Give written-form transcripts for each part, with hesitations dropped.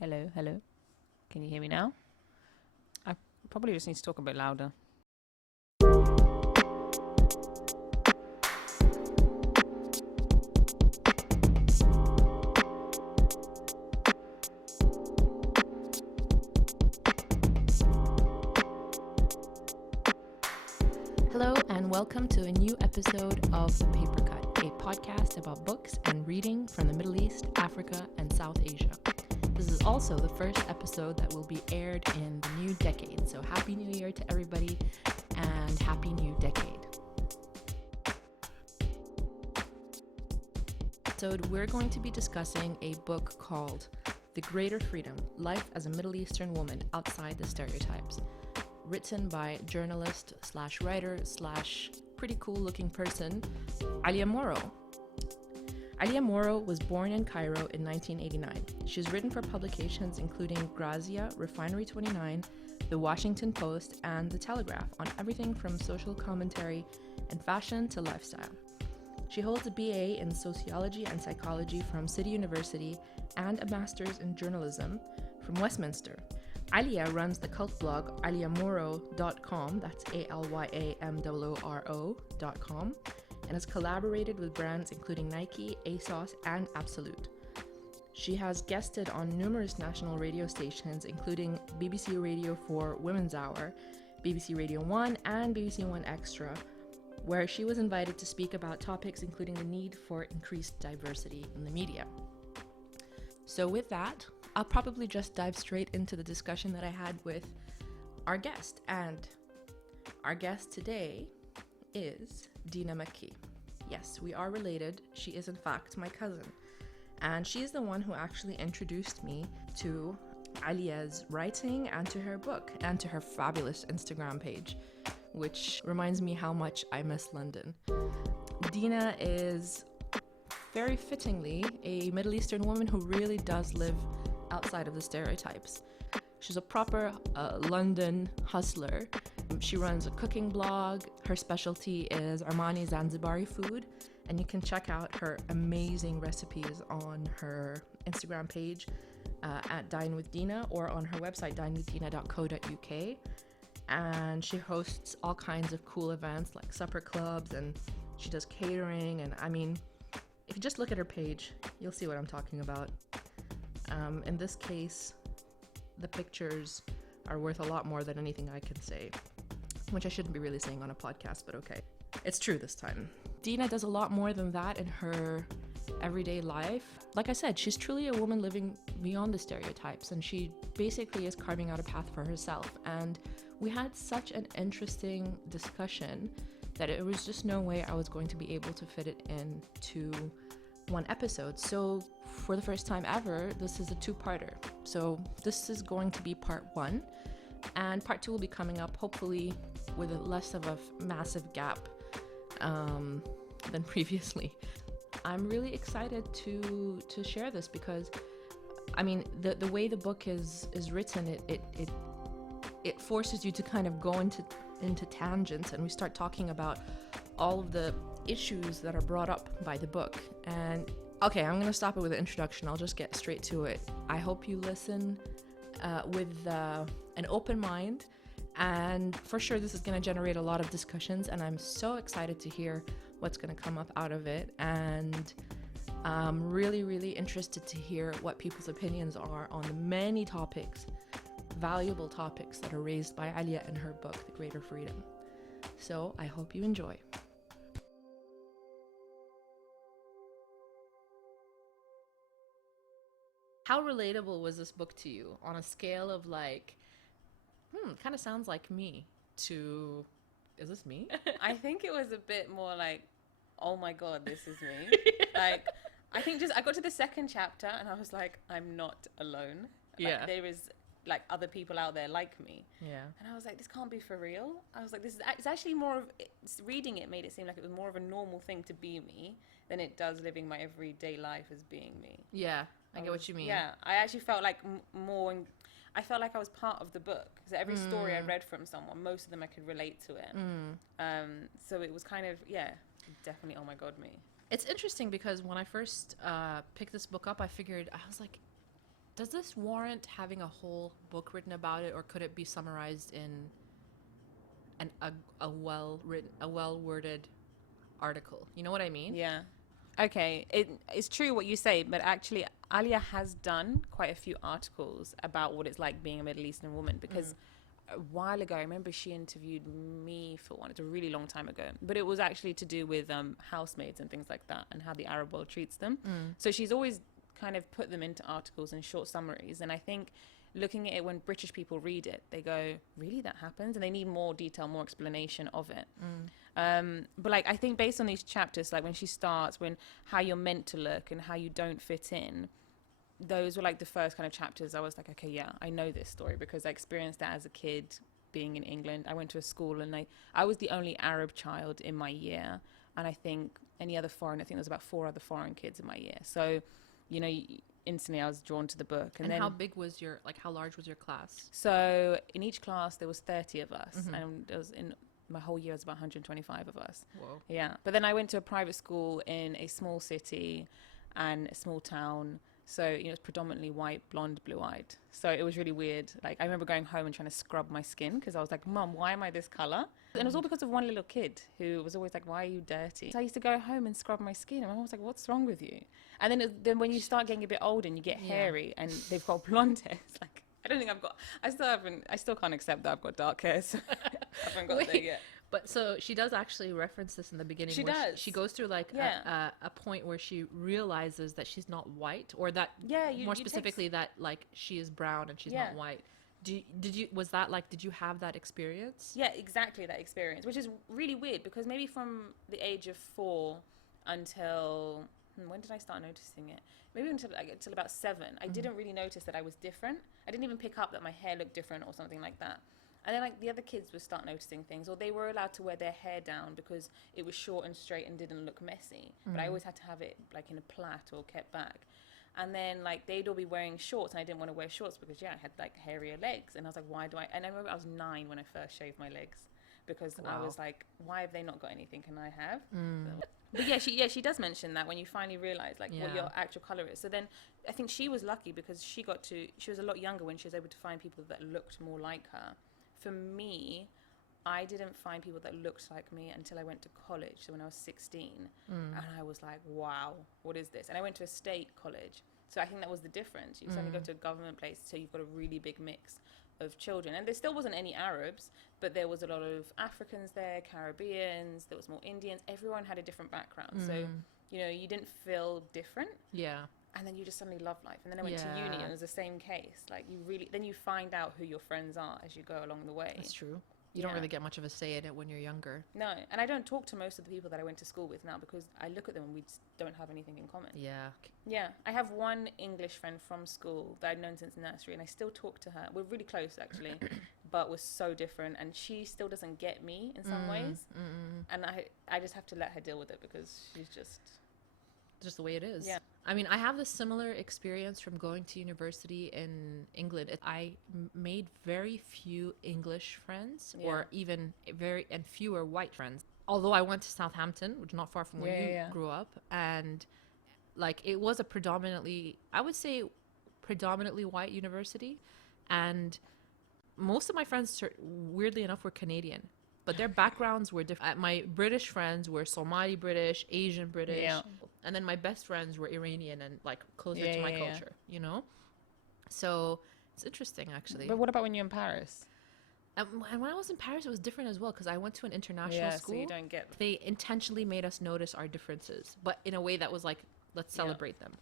Hello, hello. Can you hear me now? I probably just need to talk a bit louder. Hello and welcome to a new episode of The Paper Cut, a podcast about books and reading from the Middle East, Africa, and South Asia. This is also the first episode that will be aired in the new decade, so Happy New Year to everybody and Happy New Decade. So we're going to be discussing a book called The Greater Freedom, Life as a Middle Eastern Woman Outside the Stereotypes, written by journalist / writer / pretty cool looking person, Alya Mooro. Alya Mooro was born in Cairo in 1989. She's written for publications including Grazia, Refinery 29, The Washington Post, and The Telegraph on everything from social commentary and fashion to lifestyle. She holds a BA in sociology and psychology from City University and a master's in journalism from Westminster. Alya runs the cult blog alyamooro.com, that's ALYAMOORO.com, and has collaborated with brands including Nike, ASOS, and Absolute. She has guested on numerous national radio stations, including BBC Radio 4 Women's Hour, BBC Radio 1, and BBC 1 Extra, where she was invited to speak about topics including the need for increased diversity in the media. So with that, I'll probably just dive straight into the discussion that I had with our guest. And our guest today is Dina Makki. Yes, we are related. She is in fact my cousin. And she's the one who actually introduced me to Alya's writing and to her book and to her fabulous Instagram page, which reminds me how much I miss London. Dina is very fittingly a Middle Eastern woman who really does live outside of the stereotypes. She's a proper London hustler. She runs a cooking blog. Her specialty is Armani Zanzibari food, and you can check out her amazing recipes on her Instagram page at Dine with Dina, or on her website dinewithdina.co.uk. And she hosts all kinds of cool events like supper clubs, and she does catering. And I mean, if you just look at her page, you'll see what I'm talking about. In this case, the pictures are worth a lot more than anything I can say, which I shouldn't be really saying on a podcast, but okay. It's true this time. Dina does a lot more than that in her everyday life. Like I said, she's truly a woman living beyond the stereotypes, and she basically is carving out a path for herself. And we had such an interesting discussion that it was just no way I was going to be able to fit it into one episode. So for the first time ever, this is a two-parter. So this is going to be part 1, and part 2 will be coming up hopefully with less of a massive gap than previously. I'm really excited to share this because I mean the way the book is written, it forces you to kind of go into tangents, and we start talking about all of the issues that are brought up by the book. And okay, I'm gonna stop it with an introduction. I'll just get straight to it. I hope you listen with an open mind, and for sure this is gonna generate a lot of discussions, and I'm so excited to hear what's gonna come up out of it. And I'm really, really interested to hear what people's opinions are on the many topics, valuable topics that are raised by Alya in her book, The Greater Freedom. So I hope you enjoy. How relatable was this book to you on a scale of like, kind of sounds like me, to, is this me? I think it was a bit more like, oh my God, this is me. Like, I think I got to the second chapter and I was like, I'm not alone. Like, Yeah. there is like other people out there like me. Yeah. And I was like, this can't be for real. I was like, it's actually more of, reading it made it seem like it was more of a normal thing to be me than it does living my everyday life as being me. Yeah, I get what you mean. Yeah, I actually felt like more, I felt like I was part of the book. Because every story I read from someone, most of them I could relate to it. So it was kind of, yeah, definitely, oh my God, me. It's interesting because when I first picked this book up, I was like, Does this warrant having a whole book written about it, or could it be summarized in a well worded article? You know what I mean? Yeah. Okay, it's true what you say, but actually Alya has done quite a few articles about what it's like being a Middle Eastern woman, because a while ago, I remember she interviewed me for one. It's a really long time ago, but it was actually to do with housemaids and things like that, and how the Arab world treats them. So she's always kind of put them into articles and short summaries, and I think looking at it, when British people read it, they go, really, that happens? And they need more detail, more explanation of it. But like, I think based on these chapters, like when she starts, when how you're meant to look and how you don't fit in, those were like the first kind of chapters. I was like, okay, yeah, I know this story because I experienced that as a kid being in England. I went to a school and I was the only Arab child in my year. And I think any other foreign, I think there was about 4 other foreign kids in my year. So, you know, instantly I was drawn to the book. And then, how big was your, like, how large was your class? So in each class there was 30 of us, and there was in my whole year was about 125 of us. Whoa. Yeah. But then I went to a private school in a small city and a small town. So, you know, it's predominantly white, blonde, blue-eyed. So it was really weird. Like, I remember going home and trying to scrub my skin because I was like, Mum, why am I this color? And it was all because of one little kid who was always like, why are you dirty? So I used to go home and scrub my skin. And my mum was like, what's wrong with you? And then when you start getting a bit older and you get hairy and they've got blonde hair, it's like, I don't think I still can't accept that I've got dark hair. So I haven't got there yet. But so she does actually reference this in the beginning. She does. She goes through like a point where she realizes that she's not white, or that more specifically that like she is brown and she's not white. Did you have that experience? Yeah, exactly that experience, which is really weird because maybe from the age of 4 until when did I start noticing it? Maybe until about 7. I didn't really notice that I was different. I didn't even pick up that my hair looked different or something like that. And then like the other kids would start noticing things, or they were allowed to wear their hair down because it was short and straight and didn't look messy. But I always had to have it like in a plait or kept back. And then like they'd all be wearing shorts and I didn't want to wear shorts because I had like hairier legs. And I was like, why do I? And I remember I was 9 when I first shaved my legs because I was like, why have they not got anything? Can I have? But she does mention that when you finally realize like what your actual color is. So then I think she was lucky because she was a lot younger when she was able to find people that looked more like her. For me, I didn't find people that looked like me until I went to college. So when I was 16, and I was like, wow, what is this? And I went to a state college. So I think that was the difference. You suddenly go to a government place, so you've got a really big mix of children. And there still wasn't any Arabs, but there was a lot of Africans there, Caribbeans, there was more Indians. Everyone had a different background. So, you know, you didn't feel different. Yeah. And then you just suddenly love life. And then I went to uni and it was the same case. Like then you find out who your friends are as you go along the way. That's true. You don't really get much of a say in it when you're younger. No. And I don't talk to most of the people that I went to school with now because I look at them and we just don't have anything in common. Yeah. Yeah. I have one English friend from school that I've known since nursery and I still talk to her. We're really close actually, but we're so different. And she still doesn't get me in some ways. And I just have to let her deal with it because she's just the way it is. Yeah. I mean, I have a similar experience from going to university in England. I made very few English friends, or even fewer white friends. Although I went to Southampton, which is not far from where you grew up, and like it was a predominantly white university, and most of my friends, weirdly enough, were Canadian. But their backgrounds were different. My British friends were Somali British, Asian British, and then my best friends were Iranian and like closer to my culture, you know? So it's interesting, actually. But what about when you're in Paris? And when I was in Paris, it was different as well because I went to an international school. So you don't get... They intentionally made us notice our differences, but in a way that was like, let's celebrate them,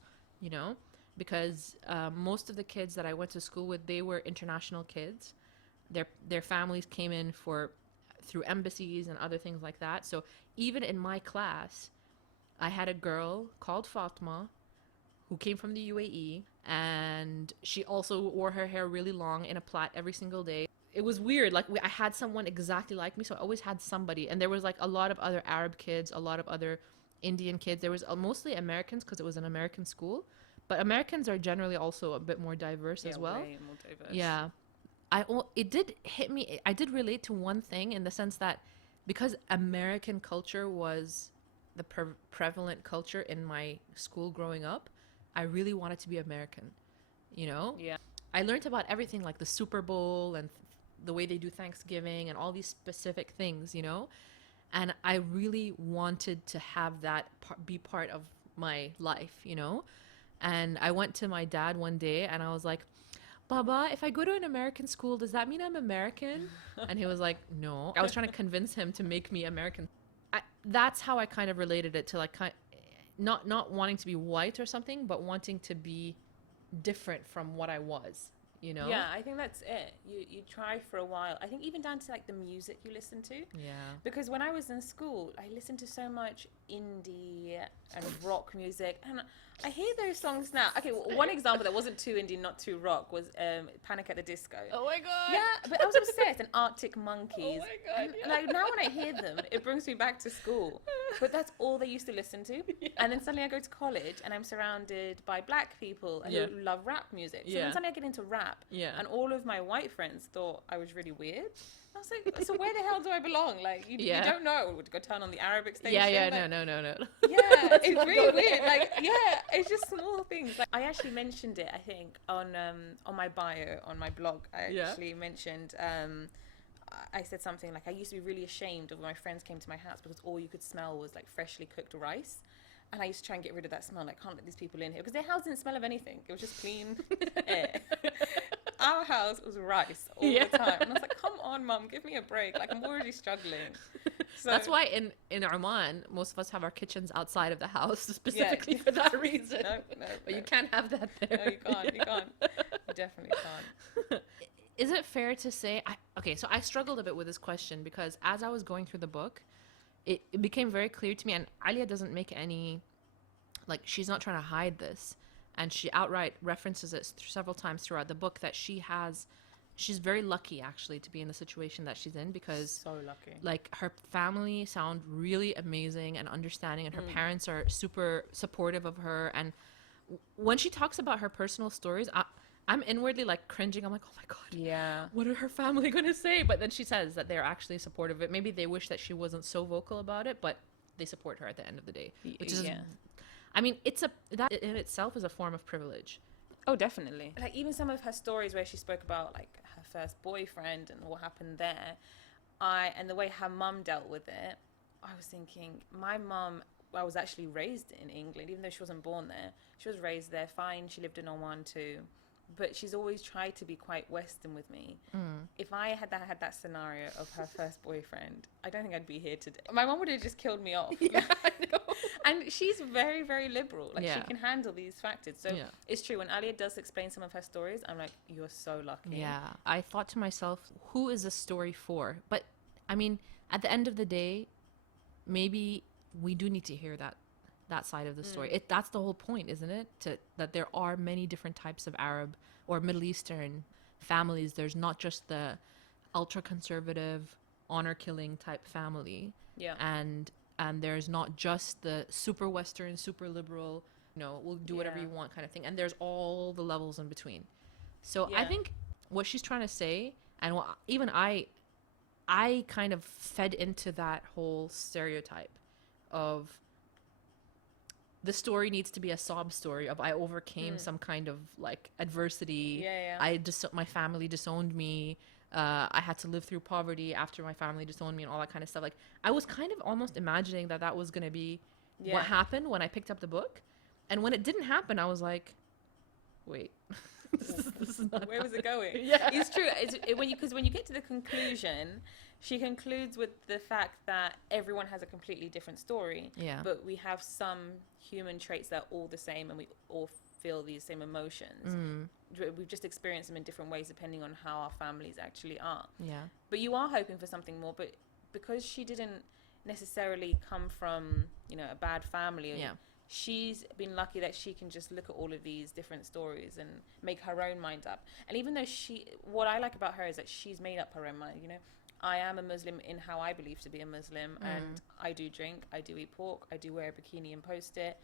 you know? Because most of the kids that I went to school with, they were international kids. Their families came in through embassies and other things like that. So even in my class, I had a girl called Fatma who came from the UAE, and she also wore her hair really long in a plait every single day. It was weird. Like I had someone exactly like me, so I always had somebody. And there was like a lot of other Arab kids, a lot of other Indian kids. There was mostly Americans because it was an American school, but Americans are generally also a bit more diverse as well. Way more diverse. Yeah. It did hit me. I did relate to one thing in the sense that because American culture was the prevalent culture in my school growing up, I really wanted to be American, you know? Yeah. I learned about everything, like the Super Bowl and the way they do Thanksgiving and all these specific things, you know? And I really wanted to have that be part of my life, you know? And I went to my dad one day and I was like, Baba, if I go to an American school, does that mean I'm American? And he was like, no. I was trying to convince him to make me American. That's how I kind of related it to like not wanting to be white or something, but wanting to be different from what I was, you know? Yeah, I think that's it. You try for a while. I think even down to like the music you listen to. Yeah. Because when I was in school, I listened to so much indie and rock music, and I hear those songs now. Okay, well, one example that wasn't too indie, not too rock, was Panic at the Disco. Oh my god. Yeah, but I was obsessed. And Arctic Monkeys. Oh my god. And, like now when I hear them, it brings me back to school. But that's all they used to listen to. Yeah. And then suddenly I go to college and I'm surrounded by black people and who love rap music. So then suddenly I get into rap. Yeah. And all of my white friends thought I was really weird. I was like, so where the hell do I belong? Like, you don't know. Would go turn on the Arabic station? Yeah, like, no. Yeah, it's really weird. Like, yeah, it's just small things. Like, I actually mentioned it, I think, on my bio, on my blog. I actually mentioned, I said something like, I used to be really ashamed of when my friends came to my house because all you could smell was like freshly cooked rice. And I used to try and get rid of that smell. Like, can't let these people in here. Because their house didn't smell of anything. It was just clean air. Our house was rice all the time. And I was like, come on, Mum, give me a break. Like, I'm already struggling. So, that's why in Oman, most of us have our kitchens outside of the house specifically for that reason. No. But you can't have that there. No, you can't. You definitely can't. Is it fair to say... so I struggled a bit with this question because as I was going through the book, it became very clear to me, and Alya doesn't make any... Like, she's not trying to hide this. And she outright references it several times throughout the book that she's very lucky actually to be in the situation that she's in because so lucky. Like her family sound really amazing and understanding and her parents are super supportive of her. And when she talks about her personal stories, I'm inwardly like cringing. I'm like, oh my God, yeah, what are her family going to say? But then she says that they're actually supportive of it. Maybe they wish that she wasn't so vocal about it, but they support her at the end of the day, which is I mean, that in itself is a form of privilege. Oh, definitely. Like, even some of her stories where she spoke about, like, her first boyfriend and what happened there, and the way her mum dealt with it, I was thinking, my mum, I was actually raised in England, even though she wasn't born there. She was raised there, fine. She lived in Oman too. But she's always tried to be quite Western with me. If I had that scenario of her first boyfriend, I don't think I'd be here today. My mom would have just killed me off. Yeah, I know. And she's very, very liberal. Like, she can handle these factors. So it's true. When Alya does explain some of her stories, I'm like, you're so lucky. Yeah. I thought to myself, who is this story for? But, I mean, at the end of the day, maybe we do need to hear that side of the story. That's the whole point, isn't it? That there are many different types of Arab or Middle Eastern families. There's not just the ultra conservative honor killing type family. Yeah. And there's not just the super Western, super liberal, we'll do whatever you want kind of thing. And there's all the levels in between. So I think what she's trying to say, and what even I kind of fed into that whole stereotype of the story needs to be a sob story of I overcame some kind of like adversity. My family disowned me. I had to live through poverty after my family disowned me and all that kind of stuff. Like, I was kind of almost imagining that was going to be what happened when I picked up the book. And when it didn't happen, I was like, wait, this is not where was it going? Yeah. It's true. Because when you get to the conclusion, she concludes with the fact that everyone has a completely different story. Yeah. But we have some human traits that are all the same and we all feel these same emotions. We've just experienced them in different ways depending on how our families actually are. Yeah. But you are hoping for something more. But because she didn't necessarily come from, a bad family, she's been lucky that she can just look at all of these different stories and make her own mind up. And even though what I like about her is that she's made up her own mind, I am a Muslim in how I believe to be a Muslim, and I do drink, I do eat pork, I do wear a bikini and post it,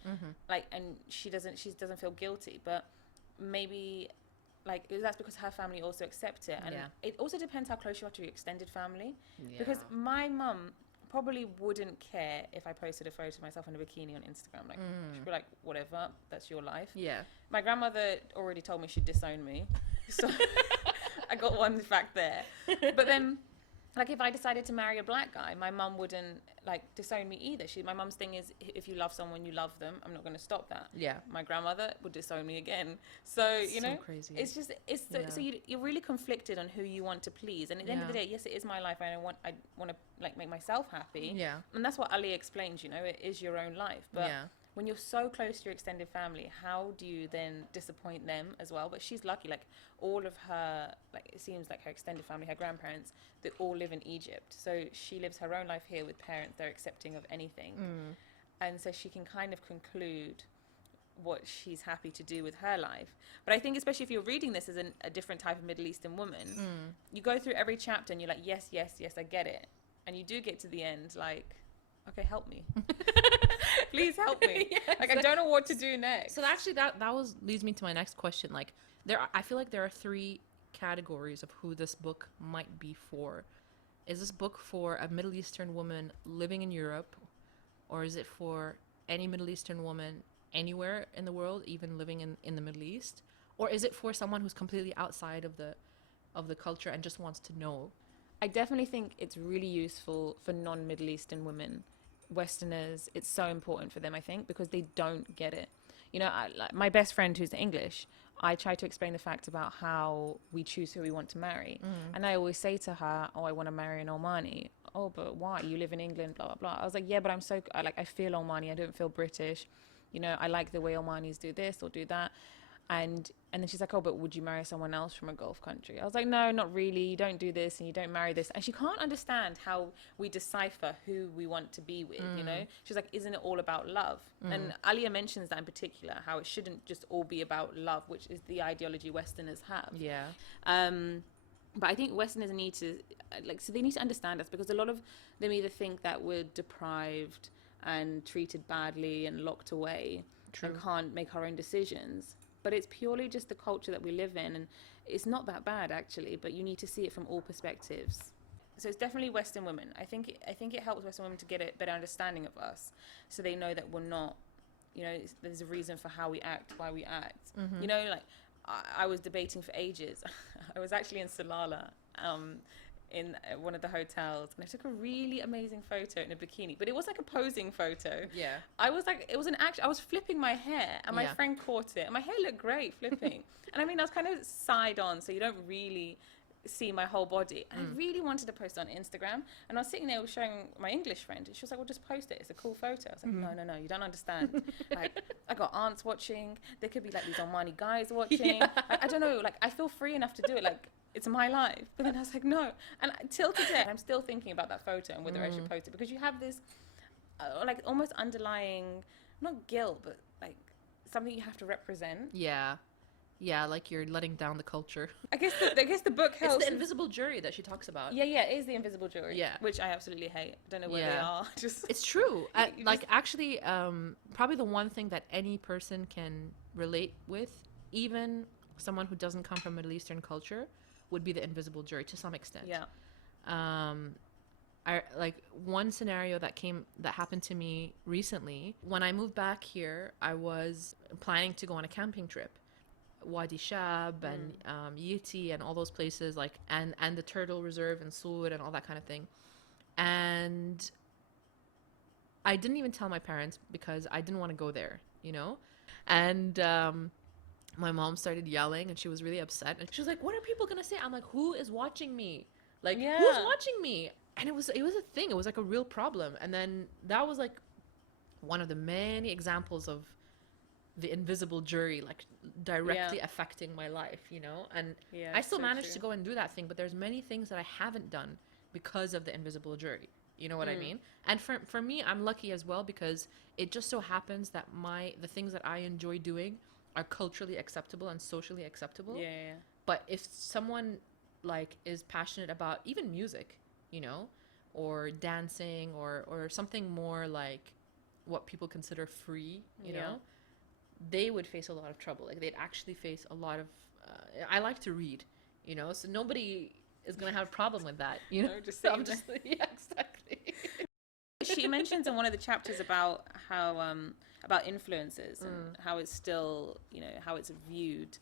and she doesn't feel guilty, but maybe that's because her family also accept it, and it also depends how close you are to your extended family, because my mum probably wouldn't care if I posted a photo of myself in a bikini on Instagram. Like, she'd be like, whatever, that's your life. Yeah. My grandmother already told me she'd disown me. So I got one fact there. But then, like, if I decided to marry a black guy, my mum wouldn't, like, disown me either. My mum's thing is, if you love someone, you love them. I'm not going to stop that. Yeah. My grandmother would disown me again. So, you know, crazy. it's just, so you're really conflicted on who you want to please. And at the end of the day, yes, it is my life. I want to, like, make myself happy. Yeah. And that's what Alya explains, you know, it is your own life. But when you're so close to your extended family, how do you then disappoint them as well? But she's lucky, like, all of her, like, it seems like her extended family, her grandparents, they all live in Egypt. So she lives her own life here with parents. They're accepting of anything. And so she can kind of conclude what she's happy to do with her life. But I think especially if you're reading this as a different type of Middle Eastern woman, you go through every chapter and you're like, yes, yes, yes, I get it. And you do get to the end, like, okay, help me. Please help me. Like, I don't know what to do next. So actually that leads me to my next question. Like, I feel like there are 3 categories of who this book might be for. Is this book for a Middle Eastern woman living in Europe, or is it for any Middle Eastern woman anywhere in the world, even living in the Middle East? Or is it for someone who's completely outside of the culture and just wants to know? I definitely think it's really useful for non-Middle Eastern women. Westerners, it's so important for them, I think, because they don't get it. You know, like my best friend who's English, I try to explain the fact about how we choose who we want to marry. And I always say to her, oh, I want to marry an Omani. Oh, but why? You live in England, blah, blah, blah. I was like, yeah, but I feel Omani. I don't feel British. You know, I like the way Omanis do this or do that. And then she's like, oh, but would you marry someone else from a Gulf country? I was like, no, not really. You don't do this and you don't marry this. And she can't understand how we decipher who we want to be with, you know? She's like, isn't it all about love? And Alya mentions that in particular, how it shouldn't just all be about love, which is the ideology Westerners have. Yeah. But I think Westerners need to, so they need to understand us, because a lot of them either think that we're deprived and treated badly and locked away and can't make our own decisions. But it's purely just the culture that we live in, and it's not that bad actually, but you need to see it from all perspectives. So it's definitely Western women. I think it helps Western women to get a better understanding of us, so they know that we're not, you know, there's a reason for how we act, why we act. You know, like I was debating for ages. I was actually in Salalah, in one of the hotels, and I took a really amazing photo in a bikini, but it was like a posing photo. Yeah. I was like, it was an act. I was flipping my hair, and my friend caught it, and my hair looked great flipping. And I mean, I was kind of side on, so you don't really see my whole body. And I really wanted to post it on Instagram, and I was sitting there showing my English friend, and she was like, well, just post it, it's a cool photo. I was like, no, you don't understand. Like, I got aunts watching, there could be like these Omani guys watching. I don't know, like, I feel free enough to do it, like, it's my life. But then I was like, no. And till today, I'm still thinking about that photo and whether I should post it, because you have this like almost underlying, not guilt, but like something you have to represent. Yeah, like you're letting down the culture. I guess the book helps. It's the invisible jury that she talks about. Yeah, it is the invisible jury. Yeah, which I absolutely hate. I don't know where they are. It's true. Actually, probably the one thing that any person can relate with, even someone who doesn't come from Middle Eastern culture, would be the invisible jury to some extent. Yeah. I like one scenario that happened to me recently. When I moved back here, I was planning to go on a camping trip, Wadi Shab and Yiti and all those places, like and the Turtle Reserve and Sood and all that kind of thing. And I didn't even tell my parents because I didn't want to go there, you know. And my mom started yelling, and she was really upset. And she was like, "What are people gonna say?" I'm like, "Who is watching me? Like, who's watching me?" And it was a thing. It was like a real problem. And then that was like one of the many examples of the invisible jury, like directly affecting my life, you know. And I still managed to go and do that thing, but there's many things that I haven't done because of the invisible jury. You know what I mean? And for me, I'm lucky as well, because it just so happens that the things that I enjoy doing are culturally acceptable and socially acceptable. Yeah. But if someone like is passionate about even music, you know, or dancing or something more like what people consider free, you know, they would face a lot of trouble. Like they'd actually face a lot of I like to read, you know, so nobody is going to have a problem with that, you know. Just so I'm just yeah, exactly. he mentions in one of the chapters about how about influencers and how it's still, you know, how it's viewed.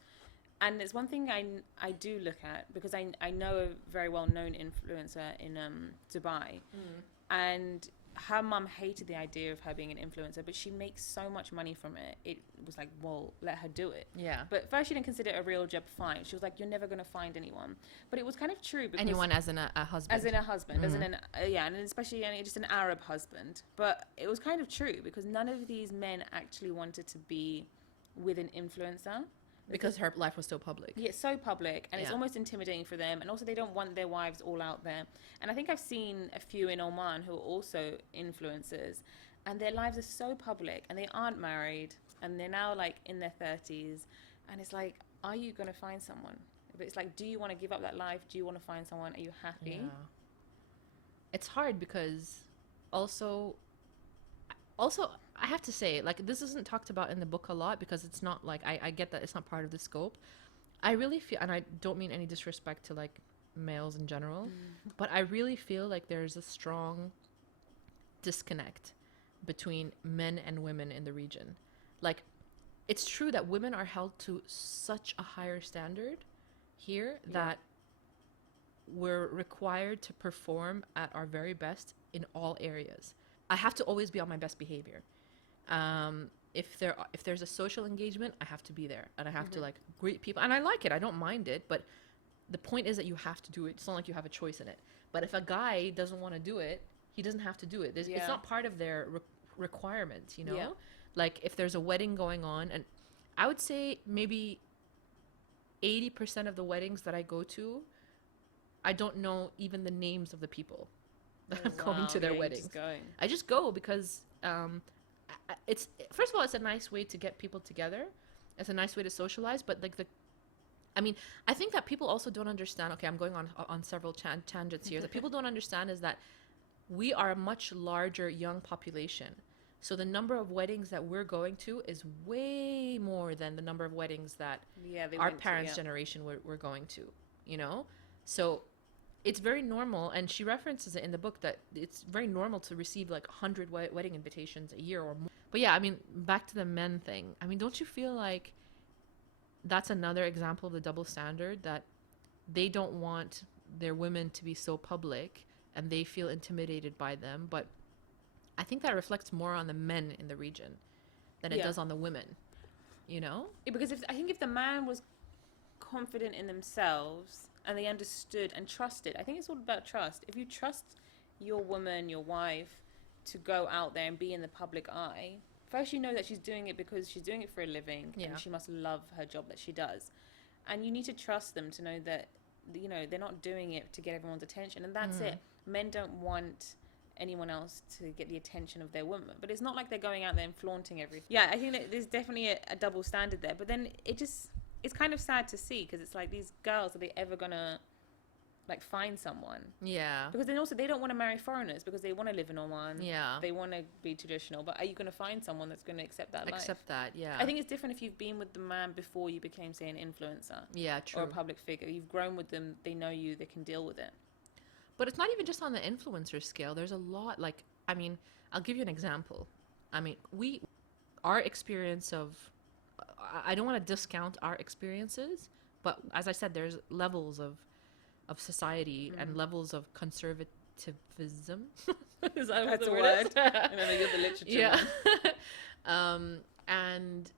And it's one thing I do look at, because I know a very well-known influencer in Dubai, and her mum hated the idea of her being an influencer, but she makes so much money from it. It was like, well, let her do it. Yeah. But first she didn't consider it a real job. Fine. She was like, you're never going to find anyone. But it was kind of true. Because Anyone as in a husband. As in a husband. As in an, yeah, and especially just an Arab husband. But it was kind of true, because none of these men actually wanted to be with an influencer. Because her life was so public. Yeah, it's so public, and it's Yeah. almost intimidating for them. And also, they don't want their wives all out there. And I think I've seen a few in Oman who are also influencers, and their lives are so public, and they aren't married, and they're now like in their 30s. And it's like, are you going to find someone? But it's like, do you want to give up that life? Do you want to find someone? Are you happy? Yeah. It's hard because also I have to say, like, this isn't talked about in the book a lot, because it's not like, I get that it's not part of the scope. I really feel, and I don't mean any disrespect to like males in general, but I really feel like there's a strong disconnect between men and women in the region. Like, it's true that women are held to such a higher standard here that we're required to perform at our very best in all areas. I have to always be on my best behavior. If there's a social engagement, I have to be there, and I have to like greet people, and I like it. I don't mind it, but the point is that you have to do it. It's not like you have a choice in it. But if a guy doesn't want to do it, he doesn't have to do it. It's not part of their requirement, you know? Yeah. Like, if there's a wedding going on, and I would say maybe 80% of the weddings that I go to, I don't know even the names of the people that I'm going to their weddings. I just go because it's, first of all, it's a nice way to get people together. It's a nice way to socialize. But like I think that people also don't understand. Okay, I'm going on several tangents here. That people don't understand is that we are a much larger young population. So the number of weddings that we're going to is way more than the number of weddings that our parents' generation were going to, you know? So it's very normal, and she references it in the book, that it's very normal to receive like 100 wedding invitations a year or more. But yeah, I mean, back to the men thing. I mean, don't you feel like that's another example of the double standard, that they don't want their women to be so public and they feel intimidated by them? But I think that reflects more on the men in the region than it does on the women, you know? Yeah, because I think if the man was confident in themselves and they understood and trusted, I think it's all about trust. If you trust your woman, your wife, to go out there and be in the public eye, first you know that she's doing it because she's doing it for a living, and she must love her job that she does. And you need to trust them to know that, you know, they're not doing it to get everyone's attention, and that's it. Men don't want anyone else to get the attention of their woman, but it's not like they're going out there and flaunting everything. Yeah, I think that there's definitely a double standard there, but then it's kind of sad to see, because it's like, these girls, are they ever gonna like find someone? Yeah. Because then also they don't want to marry foreigners because they want to live in Oman. Yeah. They want to be traditional, but are you going to find someone that's going to accept that life? Accept that, yeah. I think it's different if you've been with the man before you became, say, an influencer. Yeah, true. Or a public figure. You've grown with them, they know you, they can deal with it. But it's not even just on the influencer scale. There's a lot, like, I mean, I'll give you an example. I mean, our experience of, I don't want to discount our experiences, but as I said, there's levels of society and levels of conservatism. Is that That's the a word? word. I know you're the literature one. And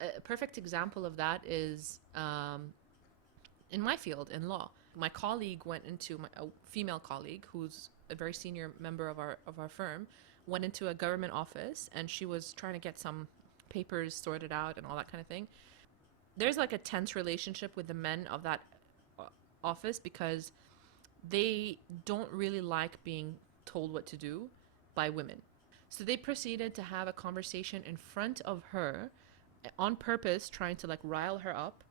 a perfect example of that is in my field, in law. My colleague went into, a female colleague who's a very senior member of our firm, went into a government office, and she was trying to get some papers sorted out and all that kind of thing. There's like a tense relationship with the men of that office, because they don't really like being told what to do by women. So they proceeded to have a conversation in front of her on purpose, trying to like rile her up,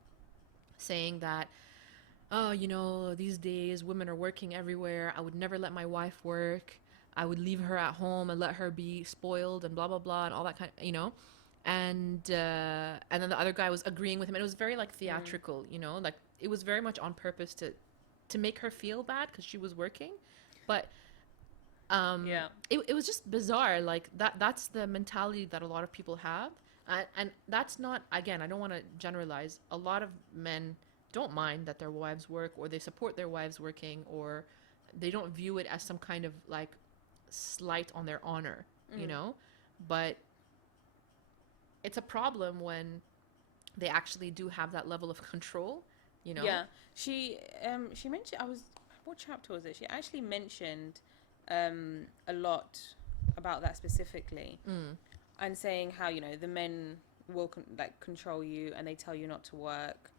saying that, oh, you know, these days women are working everywhere. I would never let my wife work. I would leave her at home and let her be spoiled and blah, blah, blah, and all that kind of, you know. And then the other guy was agreeing with him. And it was very like theatrical, you know, like it was very much on purpose to make her feel bad because she was working. But Yeah. It was just bizarre. Like that's the mentality that a lot of people have. And that's not, again, I don't want to generalize. A lot of men don't mind that their wives work, or they support their wives working, or they don't view it as some kind of like slight on their honor, you know? But it's a problem when they actually do have that level of control, you know? Yeah. She mentioned, what chapter was it? She actually mentioned a lot about that specifically, and saying how, you know, the men will control you and they tell you not to work.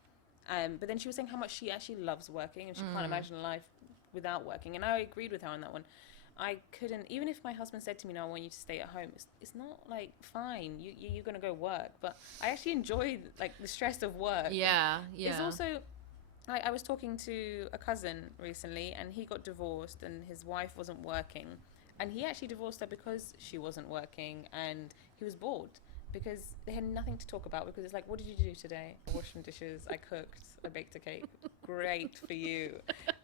But then she was saying how much she actually loves working and she can't imagine a life without working. And I agreed with her on that one. I couldn't, even if my husband said to me, no, I want you to stay at home, it's not like, fine, you're going to go work. But I actually enjoy like the stress of work. Yeah, yeah. It's also, I was talking to a cousin recently, and he got divorced and his wife wasn't working. And he actually divorced her because she wasn't working, and he was bored because they had nothing to talk about, because it's like, what did you do today? I washed some dishes, I cooked, I baked a cake. Great for you.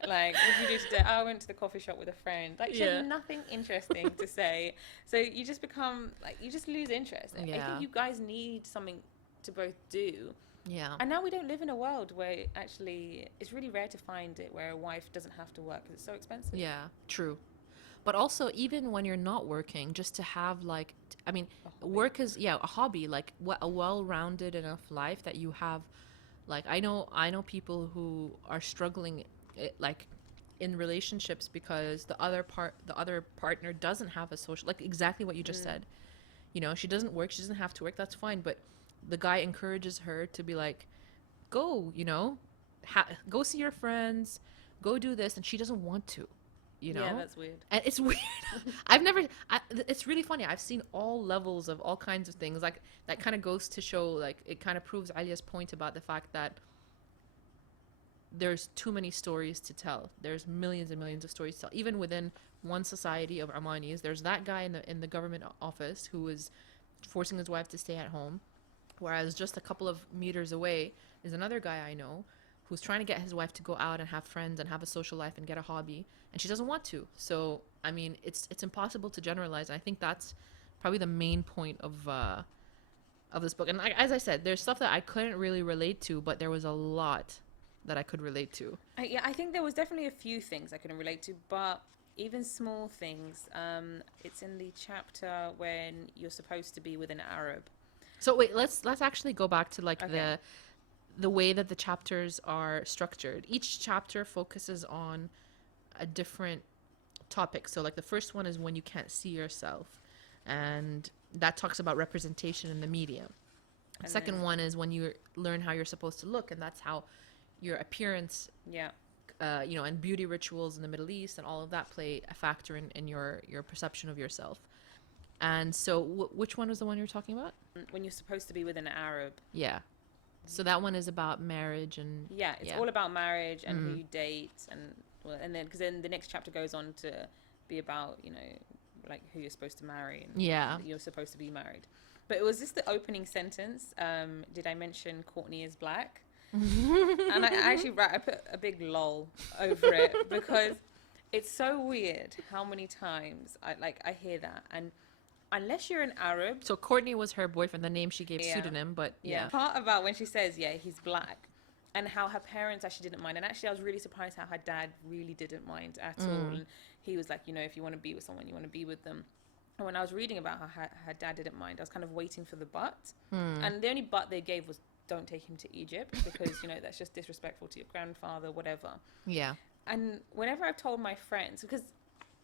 Like, what did you do today? Oh, I went to the coffee shop with a friend. Like, she had nothing interesting to say. So you just become, like, you just lose interest. I think you guys need something to both do. Yeah. And now we don't live in a world where actually it's really rare to find it where a wife doesn't have to work because it's so expensive. Yeah, true. But also, even when you're not working, just to have like, I mean, work is, a hobby, like a well-rounded enough life that you have. Like, I know people who are struggling, like, in relationships because the other partner doesn't have a social, like exactly what you just said. You know, she doesn't work, she doesn't have to work, that's fine. But the guy encourages her to be like, go, you know, go see your friends, go do this, and she doesn't want to. You know? Yeah, that's weird. And it's weird. It's really funny. I've seen all levels of all kinds of things. Like, that kind of goes to show, like, it kind of proves Alya's point about the fact that there's too many stories to tell. There's millions and millions of stories to tell. Even within one society of Omanis, there's that guy in the government office who is forcing his wife to stay at home. Whereas just a couple of meters away is another guy I know who's trying to get his wife to go out and have friends and have a social life and get a hobby, and she doesn't want to. So, I mean, it's impossible to generalize. I think that's probably the main point of this book. And as I said, there's stuff that I couldn't really relate to, but there was a lot that I could relate to. I think there was definitely a few things I couldn't relate to, but even small things. It's in the chapter when you're supposed to be with an Arab. So wait, let's actually go back to like the way that the chapters are structured. Each chapter focuses on a different topic. So like the first one is when you can't see yourself, and that talks about representation in the media. The second one is when you learn how you're supposed to look, and that's how your appearance, you know, and beauty rituals in the Middle East and all of that play a factor in your perception of yourself. And so which one was the one you're talking about? When you're supposed to be with an Arab. Yeah. So that one is about marriage and... Yeah, it's all about marriage and who you date. And then, because then the next chapter goes on to be about, you know, like who you're supposed to marry. And you're supposed to be married. But it was just the opening sentence. Did I mention Courtney is black? And I put a big lol over it because it's so weird how many times I hear that. And unless you're an Arab. So Courtney was her boyfriend, the name she gave pseudonym, but Part about when she says, he's black, and how her parents actually didn't mind. And actually I was really surprised how her dad really didn't mind at all. And he was like, you know, if you want to be with someone, you want to be with them. And when I was reading about how her dad didn't mind, I was kind of waiting for the but. And the only but they gave was don't take him to Egypt because, you know, that's just disrespectful to your grandfather, whatever. Yeah. And whenever I've told my friends, because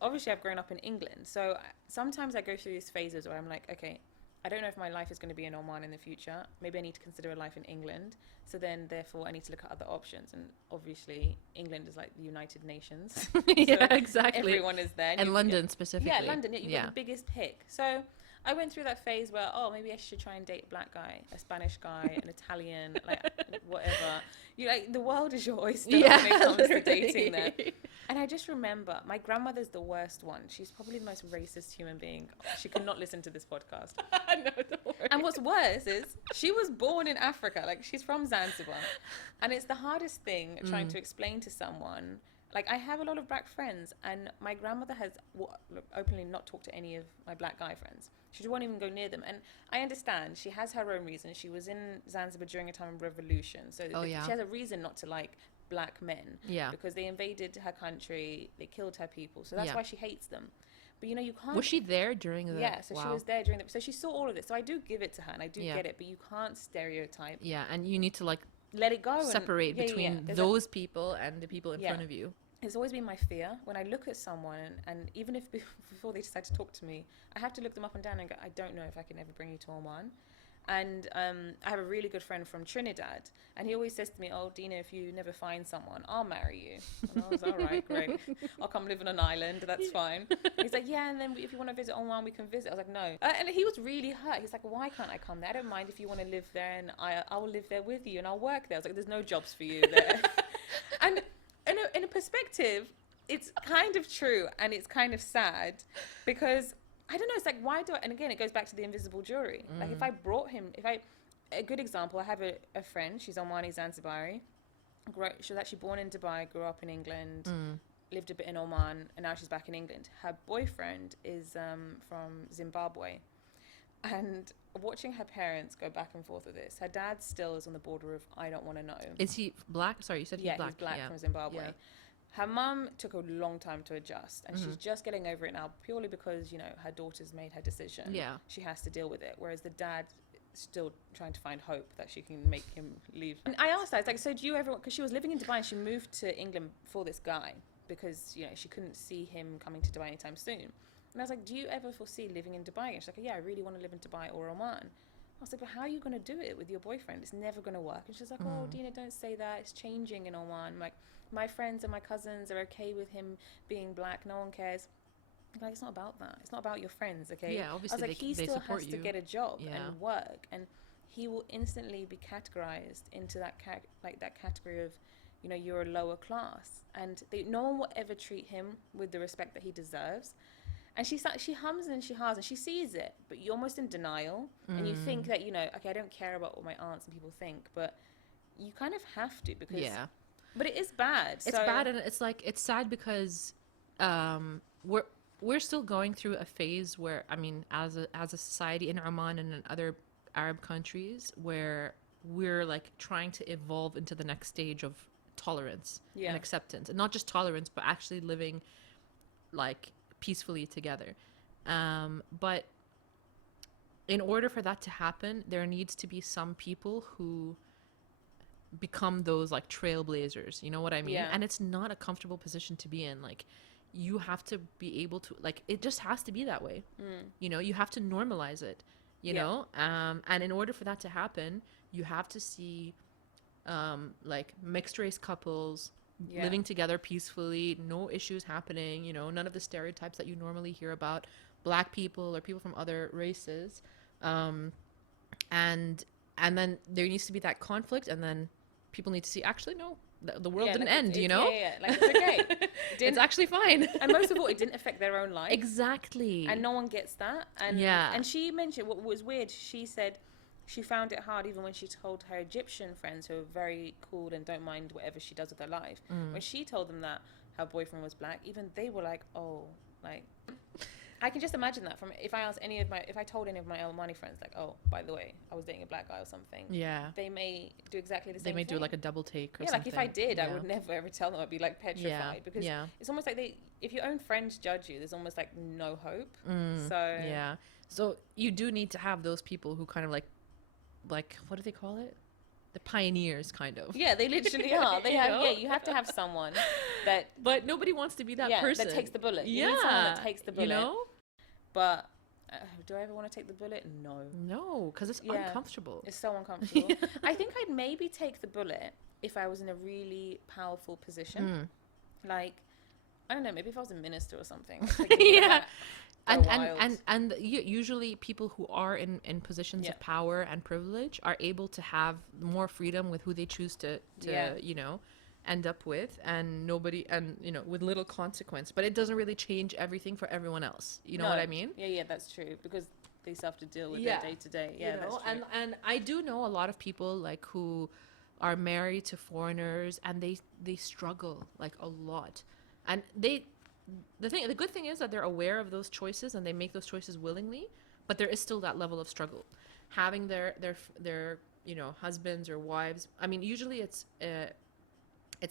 obviously I've grown up in England, so sometimes I go through these phases where I'm like, okay, I don't know if my life is going to be in Oman in the future. Maybe I need to consider a life in England. So then, therefore, I need to look at other options. And obviously, England is like the United Nations. Yeah, so exactly. Everyone is there. And London specifically. Yeah, London. You've got the biggest pick. So I went through that phase where, maybe I should try and date a black guy, a Spanish guy, an Italian, like whatever. You like the world is your oyster when it comes to dating them. And I just remember my grandmother's the worst one. She's probably the most racist human being. She could not listen to this podcast. No, don't worry. And what's worse is she was born in Africa. Like she's from Zanzibar. And it's the hardest thing trying to explain to someone Like, I have a lot of black friends, and my grandmother has openly not talked to any of my black guy friends. She won't even go near them. And I understand she has her own reasons. She was in Zanzibar during a time of revolution. So she has a reason not to like black men. Yeah. Because they invaded her country, they killed her people. So that's why she hates them. But, you know, you can't... Was she there during the... Yeah, so she was there during the... So she saw all of this. So I do give it to her, and I do get it. But you can't stereotype. Yeah, and you need to, like... Let it go. Separate between those people and the people in front of you. It's always been my fear when I look at someone, and even if before they decide to talk to me, I have to look them up and down and go, I don't know if I can ever bring you to Oman. And I have a really good friend from Trinidad, and he always says to me, oh, Dina, if you never find someone, I'll marry you. And I was, all right, great. I'll come live on an island. That's fine. He's like, yeah, and then if you want to visit Oman, we can visit. I was like, no. And he was really hurt. He's like, why can't I come there? I don't mind if you want to live there, and I will live there with you, and I'll work there. I was like, there's no jobs for you there. And in a perspective, it's kind of true, and it's kind of sad, because I don't know, it's like, why do I, and again, it goes back to the invisible jury. Like, if I brought him, a good example, I have a friend, she's Omani Zanzibari, she was actually born in Dubai, grew up in England, lived a bit in Oman, and now she's back in England. Her boyfriend is from Zimbabwe, and watching her parents go back and forth with this, her dad still is on the border of, I don't want to know. Is he black? Sorry, you said he's black. He's black from Zimbabwe. Yeah. Her mum took a long time to adjust, and she's just getting over it now, purely because, you know, her daughter's made her decision. Yeah. She has to deal with it, whereas the dad is still trying to find hope that she can make him leave. And I asked her, I was like, so do you ever, because she was living in Dubai and she moved to England for this guy, because, you know, she couldn't see him coming to Dubai anytime soon. And I was like, do you ever foresee living in Dubai? And she's like, yeah, I really want to live in Dubai or Oman. I was like, but how are you going to do it with your boyfriend? It's never going to work. And she's like, oh, Dina, don't say that. It's changing in Oman. I'm like, my friends and my cousins are okay with him being black. No one cares. I'm like, it's not about that. It's not about your friends, okay? Yeah, obviously. I was like, he still has to get a job Yeah. and work. And he will instantly be categorized into that that category of, you know, you're a lower class. And no one will ever treat him with the respect that he deserves. And she hums and she haws and she sees it, but you're almost in denial. And you think that, you know, okay, I don't care about what my aunts and people think, but you kind of have to, because... Yeah. But it is bad. It's bad, and it's like, it's sad because we're still going through a phase where, I mean, as a society in Oman and in other Arab countries, where we're like trying to evolve into the next stage of tolerance and acceptance, and not just tolerance, but actually living like peacefully together. But in order for that to happen, there needs to be some people who become those like trailblazers, you know what I mean? And it's not a comfortable position to be in. Like, you have to be able to, like, it just has to be that way. You know, you have to normalize it, you know? And in order for that to happen, you have to see like mixed race couples living together peacefully, no issues happening, you know, none of the stereotypes that you normally hear about black people or people from other races. And then there needs to be that conflict, and then people need to see, actually, no, the world didn't end, you know? Like, it's okay. It's actually fine. And most of all, it didn't affect their own life. Exactly. And no one gets that. And she mentioned, what was weird, she said she found it hard even when she told her Egyptian friends, who are very cool and don't mind whatever she does with her life. When she told them that her boyfriend was black, even they were like, oh, like... I can just imagine that from, if I told any of my Omani friends, like, oh, by the way, I was dating a black guy or something. Yeah. They may do exactly the same thing. They may do like a double take or something. Yeah, like if I did, I would never ever tell them. I'd be like petrified, because it's almost like if your own friends judge you, there's almost like no hope. So you do need to have those people who kind of like, what do they call it? The pioneers, kind of. Yeah, they literally are. They have, you have to have someone that... But nobody wants to be that person. that takes the bullet. You need someone that takes the bullet. You know? But do I ever want to take the bullet? No. No, because it's uncomfortable. It's so uncomfortable. I think I'd maybe take the bullet if I was in a really powerful position. Like, I don't know, maybe if I was a minister or something. And usually people who are in positions of power and privilege are able to have more freedom with who they choose to you know, end up with, and nobody, and you know, with little consequence, but it doesn't really change everything for everyone else, you know what I mean? That's true, because they still have to deal with their day to day. You know? And I do know a lot of people like who are married to foreigners, and they struggle like a lot. And the good thing is that they're aware of those choices and they make those choices willingly, but there is still that level of struggle. Having their you know, husbands or wives. I mean, usually it's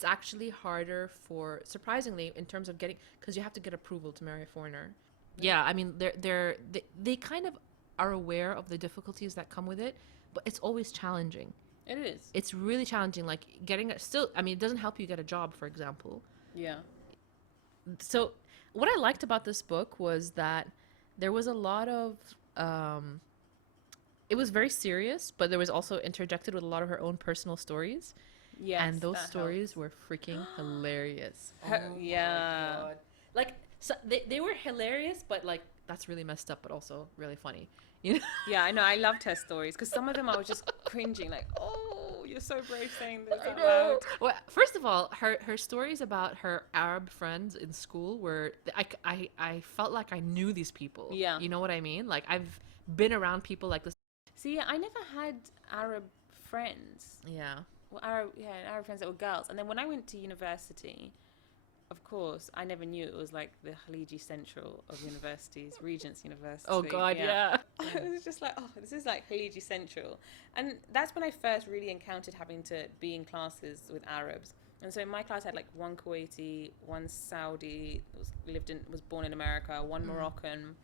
actually harder for, surprisingly, in terms of getting, because you have to get approval to marry a foreigner. Yeah, I mean, they kind of are aware of the difficulties that come with it, but it's always challenging. It is. It's really challenging. Like getting still. I mean, it doesn't help you get a job, for example. Yeah. So what I liked about this book was that there was a lot of. It was very serious, but there was also interjected with a lot of her own personal stories. Yes, and those stories were freaking hilarious. Yeah. My God. Like, so they were hilarious, but like that's really messed up, but also really funny. You know? Yeah, I know. I loved her stories because some of them I was just cringing, like, oh, you're so brave saying this out loud. Well, first of all, her stories about her Arab friends in school were, I felt like I knew these people. Yeah. You know what I mean? Like, I've been around people like this. See, I never had Arab friends. Yeah. Well, Arab friends that were girls. And then when I went to university, of course, I never knew it was like the Khaliji Central of universities, Regent's University. Oh, God, yeah. I was just like, oh, this is like Khaliji Central. And that's when I first really encountered having to be in classes with Arabs. And so my class had like one Kuwaiti, one Saudi, was born in America, one Moroccan.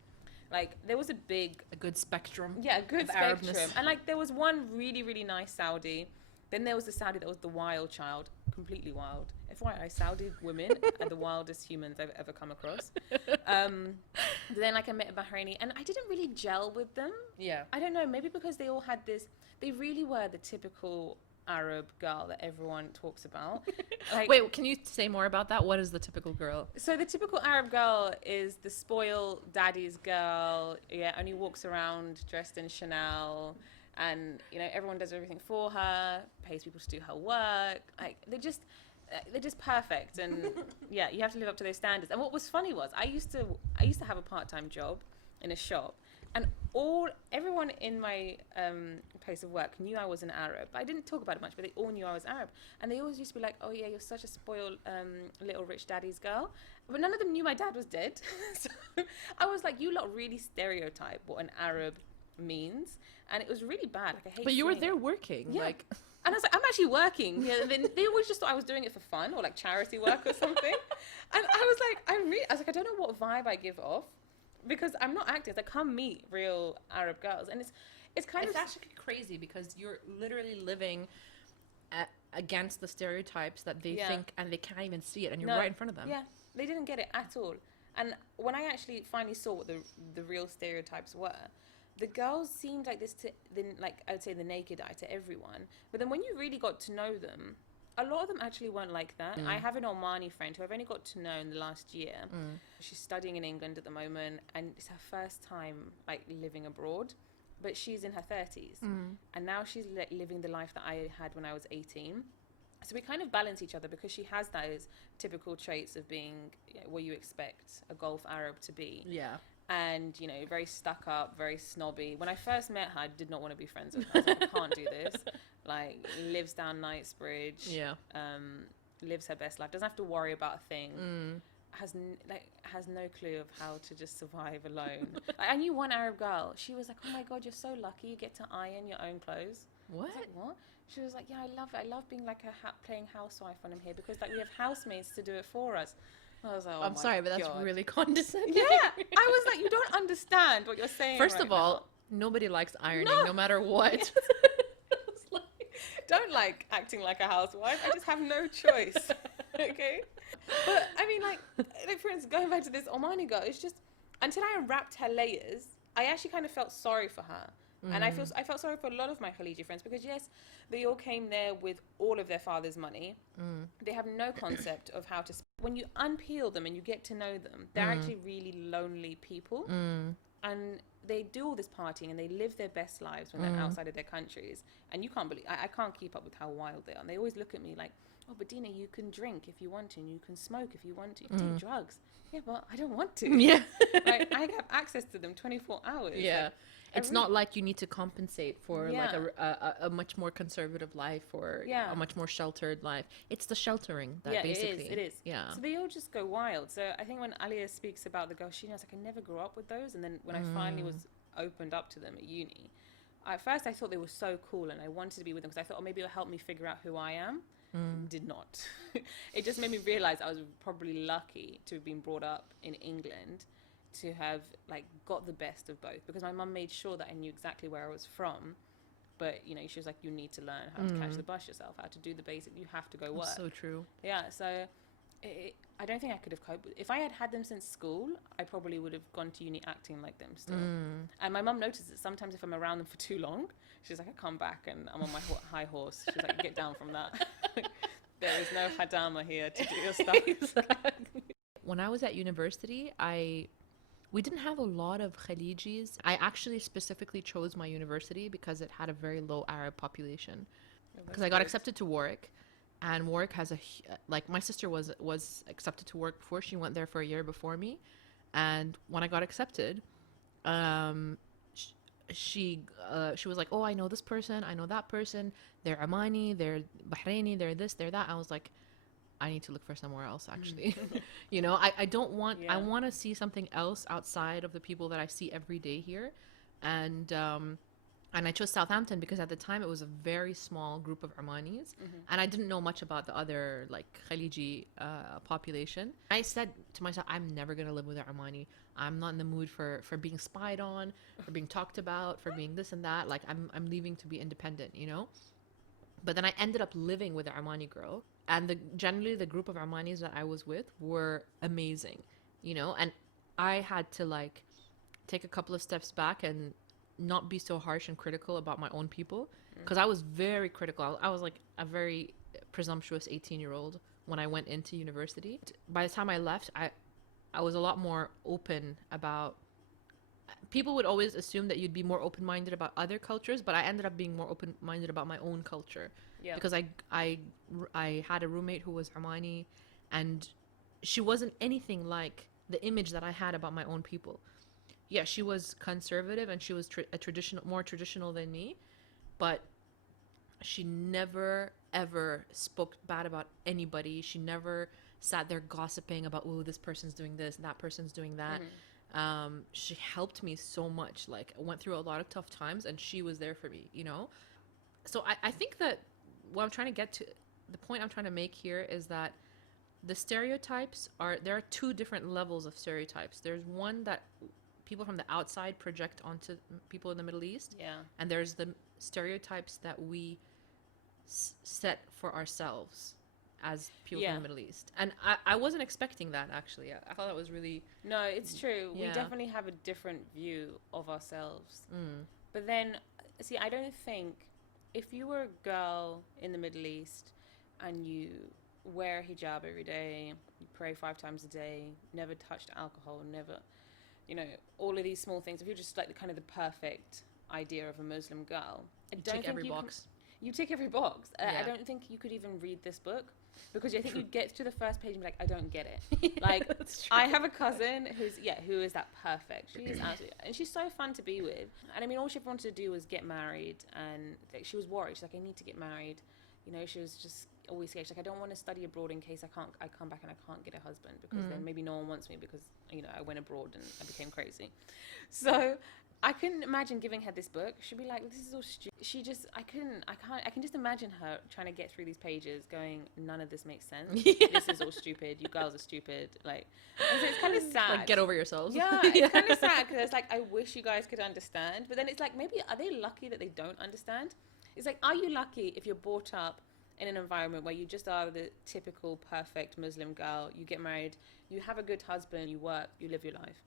Like, there was a good spectrum. Yeah, a good spectrum. Arabness. And like, there was one really, really nice Saudi. Then there was the Saudi that was the wild child, completely wild. FYI, Saudi women are the wildest humans I've ever come across. Then like I met a Bahraini, and I didn't really gel with them. Yeah. I don't know, maybe because they all had this, they really were the typical Arab girl that everyone talks about. Like, wait, can you say more about that? What is the typical girl? So the typical Arab girl is the spoiled daddy's girl. Yeah, only walks around dressed in Chanel. And, you know, everyone does everything for her, pays people to do her work. Like, they're just perfect. And yeah, you have to live up to those standards. And what was funny was I used to have a part-time job in a shop, and everyone in my place of work knew I was an Arab. I didn't talk about it much, but they all knew I was Arab. And they always used to be like, oh yeah, you're such a spoiled little rich daddy's girl. But none of them knew my dad was dead. So I was like, you lot really stereotype what an Arab means. And it was really bad. Like, I hate. But you were there working. Yeah. Like, and I was like, I'm actually working. Yeah, they always just thought I was doing it for fun or like charity work or something. And I was like, I don't know what vibe I give off, because I'm not acting. It's like, come meet real Arab girls. And it's actually crazy because you're literally living against the stereotypes that they think, and they can't even see it, and you're right in front of them. Yeah, they didn't get it at all. And when I actually finally saw what the real stereotypes were, the girls seemed like this like I would say the naked eye to everyone. But then when you really got to know them, a lot of them actually weren't like that. I have an Omani friend who I've only got to know in the last year. She's studying in England at the moment, and it's her first time like living abroad. But she's in her 30s, and now she's living the life that I had when I was 18. So we kind of balance each other, because she has those typical traits of being what you expect a Gulf Arab to be. Yeah. And, you know, very stuck up, very snobby. When I first met her, I did not want to be friends with her. I was like, I can't do this. Like, lives down Knightsbridge. Yeah. Lives her best life. Doesn't have to worry about a thing. Has no clue of how to just survive alone. Like, I knew one Arab girl. She was like, oh my God, you're so lucky. You get to iron your own clothes. What? I was like, what? She was like, yeah, I love it. I love being like playing housewife when I'm here, because like we have housemates to do it for us. I was like, oh, I'm sorry, but that's really condescending. Yeah, I was like, you don't understand what you're saying. First of all, nobody likes ironing, no matter what. Yes. Don't like acting like a housewife. I just have no choice. Okay? But I mean, like for instance, going back to this Omani girl, it's just, until I unwrapped her layers, I actually kind of felt sorry for her. And I felt sorry for a lot of my Khaliji friends, because yes, they all came there with all of their father's money. They have no concept of how to. When you unpeel them and you get to know them, they're actually really lonely people, and they do all this partying and they live their best lives when they're outside of their countries. And you can't believe, I can't keep up with how wild they are. And they always look at me like, oh, but Dina, you can drink if you want to, and you can smoke if you want to, you can do drugs. Yeah, but I don't want to. Yeah. Like, I have access to them 24 hours. Yeah. Like, It's not like you need to compensate for like Yeah. a much more conservative life or Yeah. a much more sheltered life. It's the sheltering that yeah, basically. it is. Yeah. So they all just go wild. So I think when Alya speaks about the girl she knows, like, I never grew up with those. And then when I finally was opened up to them at uni, at first I thought they were so cool and I wanted to be with them because I thought, oh, maybe it'll help me figure out who I am. Did not. It just made me realize I was probably lucky to have been brought up in England, to have like got the best of both, because my mum made sure that I knew exactly where I was from, but you know, she was like, you need to learn how to catch the bus yourself, how to do the basic, you have to go work. So true. Yeah, so I don't think I could have coped with, if I had them since school, I probably would have gone to uni acting like them still. And my mum noticed that sometimes if I'm around them for too long, she's like, I come back and I'm on my high horse. She's like, get down from that. There is no hadama here to do your stuff. Exactly. When I was at university, we didn't have a lot of Khalijis. I actually specifically chose my university because it had a very low Arab population. Because I got accepted to Warwick, and Warwick has like, my sister was accepted to Warwick before. She went there for a year before me, and when I got accepted, she was like, oh, I know this person, I know that person, they're Omani, they're Bahraini, they're this, they're that. I was like, I need to look for somewhere else, actually. You know, I don't want, I want to see something else outside of the people that I see every day here. And I chose Southampton because at the time it was a very small group of Omanis, and I didn't know much about the other like Khaliji population. I said to myself, I'm never going to live with an Omani. I'm not in the mood for being spied on, for being talked about, for being this and that. Like, I'm leaving to be independent, you know? But then I ended up living with an Omani girl, and generally the group of Omanis that I was with were amazing, you know? And I had to like take a couple of steps back and not be so harsh and critical about my own people, because I was very critical. I was like a very presumptuous 18-year-old when I went into university. By the time I left, I was a lot more open about, people would always assume that you'd be more open-minded about other cultures, but I ended up being more open-minded about my own culture. Because I had a roommate who was Omani, and she wasn't anything like the image that I had about my own people. Yeah, she was conservative and she was more traditional than me, but she never ever spoke bad about anybody. She never sat there gossiping about, oh, this person's doing this, that person's doing that. She helped me so much. Like, I went through a lot of tough times and she was there for me, you know? So I think that what I'm trying to get to, the point I'm trying to make here is that the stereotypes there are two different levels of stereotypes. There's one that people from the outside project onto people in the Middle East. Yeah. And there's the stereotypes that we set for ourselves as people from the Middle East. And I wasn't expecting that, actually. I thought that was really... No, it's true. Yeah. We definitely have a different view of ourselves. But then, see, I don't think, if you were a girl in the Middle East and you wear hijab every day, you pray 5 times a day, never touched alcohol, never... You know, all of these small things. If you're just like the kind of the perfect idea of a Muslim girl, you tick every box. You tick every box. I don't think you could even read this book, because I think you'd get to the first page and be like, I don't get it. Like, I have a cousin who is that perfect. She is absolutely, and she's so fun to be with. And I mean, all she wanted to do was get married, and she was worried. She's like, I need to get married. You know, she was just always scared. She's like, I don't want to study abroad in case I come back and I can't get a husband, because then maybe no one wants me, because, you know, I went abroad and I became crazy. So I couldn't imagine giving her this book. She'd be like, this is all stupid. I can just imagine her trying to get through these pages going, none of this makes sense. This is all stupid. You girls are stupid. Like, and so it's kind of sad. Like, get over yourselves. Yeah, it's kind of sad, because it's like, I wish you guys could understand. But then it's like, maybe, are they lucky that they don't understand? It's like, are you lucky if you're brought up in an environment where you just are the typical perfect Muslim girl, you get married, you have a good husband, you work, you live your life,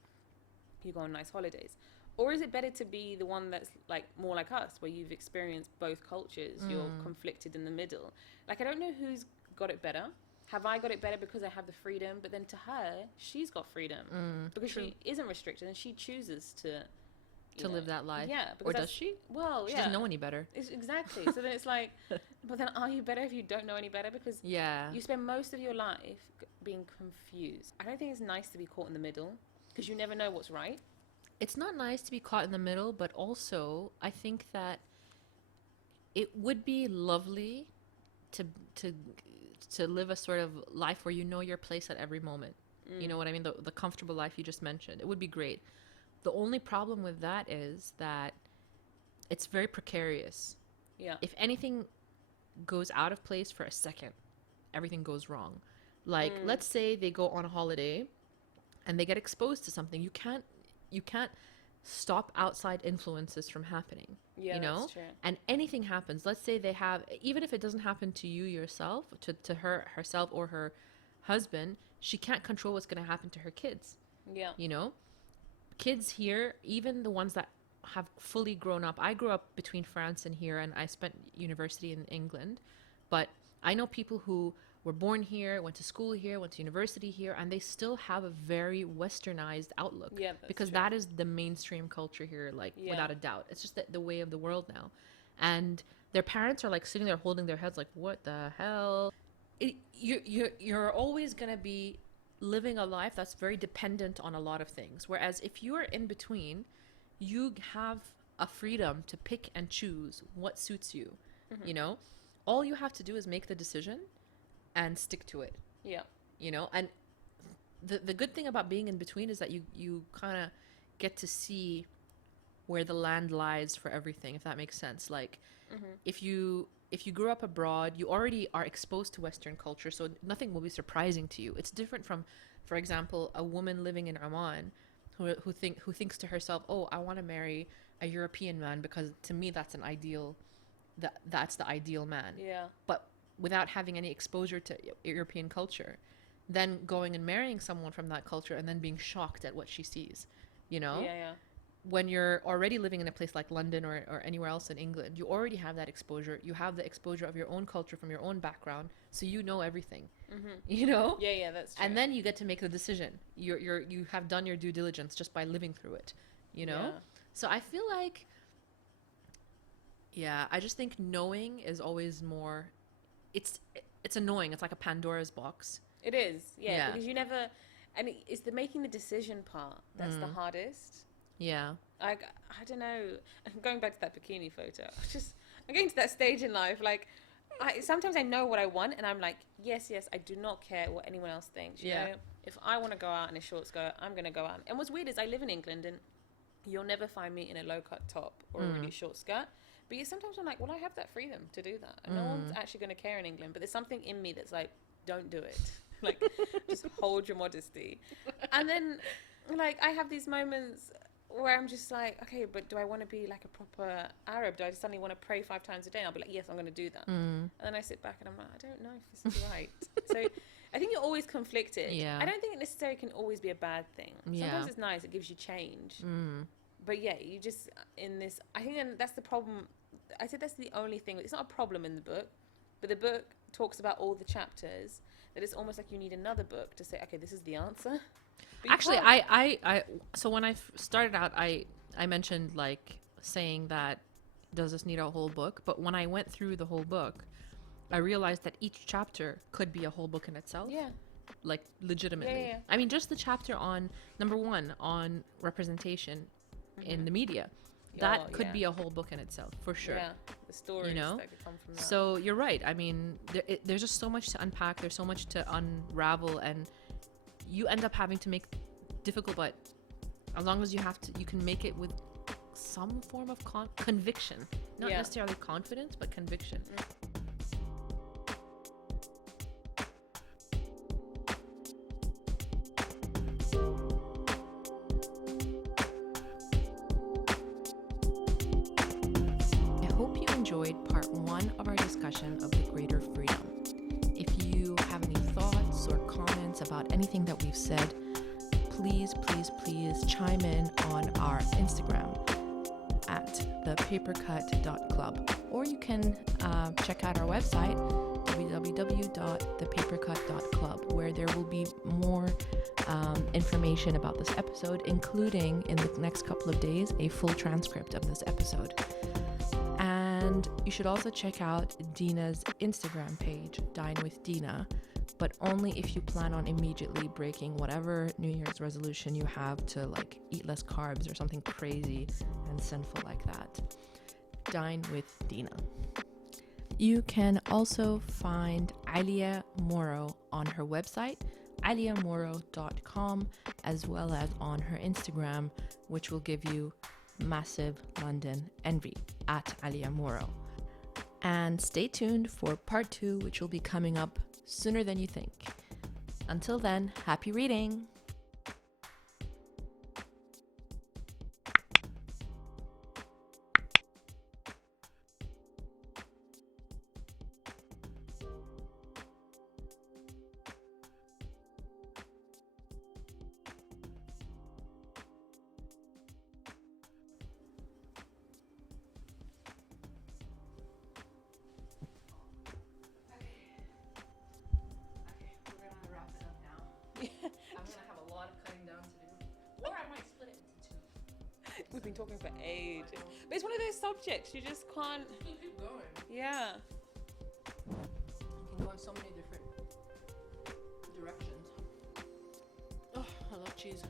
you go on nice holidays? Or is it better to be the one that's like more like us, where you've experienced both cultures, you're conflicted in the middle? Like, I don't know who's got it better. Have I got it better because I have the freedom? But then to her, she's got freedom because she isn't restricted and she chooses to live that life. Yeah. Or does she? Well, she doesn't know any better. Exactly. So then it's like, But then are you better if you don't know any better? Because you spend most of your life being confused. I don't think it's nice to be caught in the middle because you never know what's right. It's not nice to be caught in the middle, but also I think that it would be lovely to live a sort of life where you know your place at every moment. You know what I mean? The comfortable life you just mentioned. It would be great. The only problem with that is that it's very precarious. Yeah. If anything goes out of place for a second, everything goes wrong. Like, let's say they go on a holiday and they get exposed to something. You can't stop outside influences from happening. Yeah, you know? that's true. And anything happens. Let's say they have, even if it doesn't happen to you yourself, to herself or her husband, she can't control what's going to happen to her kids. Yeah. You know? Kids here, even the ones that have fully grown up. I grew up between France and here, and I spent university in England. But I know people who were born here, went to school here, went to university here, and they still have a very westernized outlook. Yeah, because true. that is the mainstream culture here, like, without a doubt. It's just the way of the world now. And their parents are like sitting there holding their heads like, what the hell? You're always going to be living a life that's very dependent on a lot of things. Whereas if you're in between, you have a freedom to pick and choose what suits you. You know, all you have to do is make the decision and stick to it. Yeah. You know, and the good thing about being in between is that you kind of get to see where the land lies for everything, if that makes sense. Like, if you grew up abroad, you already are exposed to Western culture, so nothing will be surprising to you. It's different from, for example, a woman living in Oman who thinks to herself, oh, I want to marry a European man because to me that's an ideal, that's the ideal man. Yeah. But without having any exposure to European culture, then going and marrying someone from that culture and then being shocked at what she sees, you know? Yeah. When you're already living in a place like London or anywhere else in England, you already have that exposure. You have the exposure of your own culture from your own background, so you know everything. You know? Yeah, that's true. And then you get to make the decision. You have done your due diligence just by living through it, you know? Yeah. So I feel like, I just think knowing is always more, it's annoying. It's like a Pandora's box. It is, yeah. Because you never, and it's the making the decision part that's the hardest. Yeah. I don't know. Going back to that bikini photo, I'm getting to that stage in life. Like, sometimes I know what I want, and I'm like, yes, I do not care what anyone else thinks. You know, if I want to go out in a short skirt, I'm gonna go out. And what's weird is I live in England, and you'll never find me in a low cut top or a really short skirt. But sometimes I'm like, well, I have that freedom to do that, and no one's actually gonna care in England. But there's something in me that's like, don't do it. Like, just hold your modesty. And then, like, I have these moments where I'm just like, okay, but do I want to be like a proper Arab? Do I suddenly want to pray 5 times a day? And I'll be like, yes, I'm going to do that. And then I sit back and I'm like, I don't know if this is right. So I think you're always conflicted. Yeah. I don't think it necessarily can always be a bad thing. Sometimes it's nice. It gives you change. But yeah, you just, in this, I think that's the problem. I said that's the only thing. It's not a problem in the book, but the book talks about all the chapters that it's almost like you need another book to say, okay, this is the answer. Actually, I so when I started out, I mentioned like saying that does this need a whole book? But when I went through the whole book, I realized that each chapter could be a whole book in itself. Yeah. Like legitimately. Yeah. I mean, just the chapter on number 1 on representation in the media. That could be a whole book in itself, for sure. Yeah, the stories that could come from that. So you're right. I mean, there's just so much to unpack. There's so much to unravel, and you end up having to make difficult, but as long as you can make it with some form of conviction. Not necessarily confidence, but conviction. Enjoyed part 1 of our discussion of the greater freedom. If you have any thoughts or comments about anything that we've said, please chime in on our Instagram at thepapercut.club, or you can check out our website www.thepapercut.club, where there will be more information about this episode, including in the next couple of days a full transcript of this episode. And And you should also check out Dina's Instagram page, Dine with Dina, but only if you plan on immediately breaking whatever New Year's resolution you have to like eat less carbs or something crazy and sinful like that. Dine with Dina. You can also find Alya Mooro on her website, alyamooro.com, as well as on her Instagram, which will give you massive London envy at Alya Mooro. And stay tuned for part 2, which will be coming up sooner than you think. Until then, happy reading! We've been talking for ages. But it's one of those subjects you just can't. You keep going. Yeah. You can go in so many different directions. Oh, I love cheese.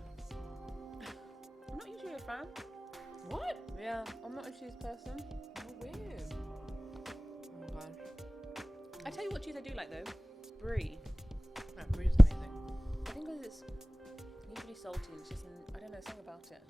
I'm not usually a fan. What? Yeah, I'm not a cheese person. Oh, weird. Oh my god. I tell you what cheese I do like though. Brie. Yeah, bread is amazing. I think because it's usually salty. It's just I don't know something about it.